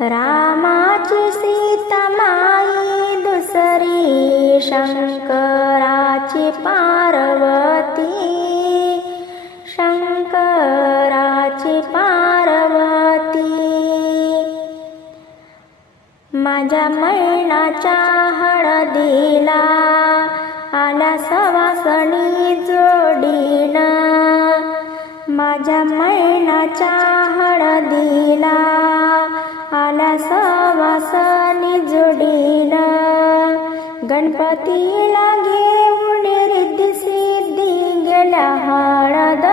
रामाची सीता माई दुसरी शंकराची पार्वती. शंकराची पार्वती. माझ्या मैणाच्या हळदीला आला सवासणी जोडीन माझ्या मैणाच्या हळदीला आल्या सवासणी जोडीला. गणपतीला घेऊन रिद्धी सिद्धी गेला हळद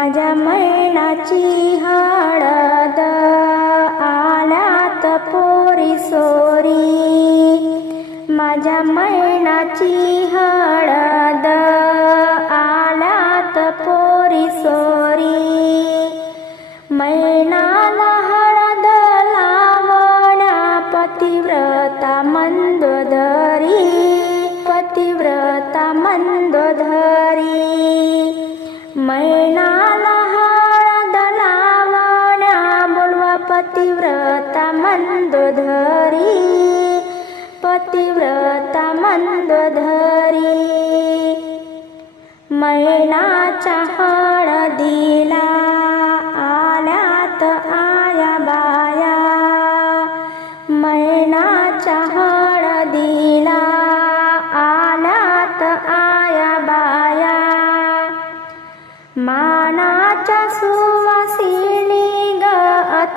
माझ्या मैनाची हळद आल्यात पोरी सोरी. माझ्या मैनाची हळद आल्यात पोरी सोरी. मैनाला हळद लावणा पतिव्रता मंदोदरी पतिव्रता मंदोदरी. मैणा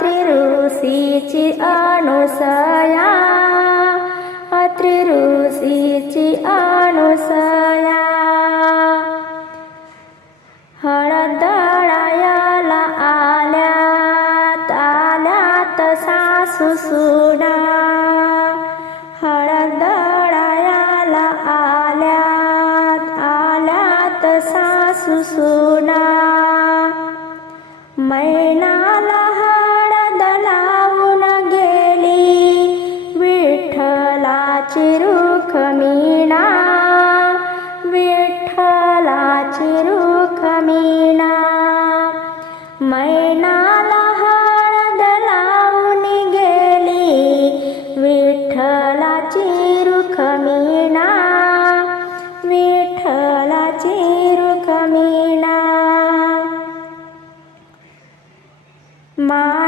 ऋषीची अनुसया अत्रि ऋषीची अनुसया। हळदळायाला आल्यात आल्यात सासू सुना। हळदळायाला आल्यात आल्यात सासू सुना। मै विठ्ठलाची रुखमीणा मैनाला हळद लावून गेली विठ्ठला रुखमीणा। विठ्ठला रुखमीणा। मा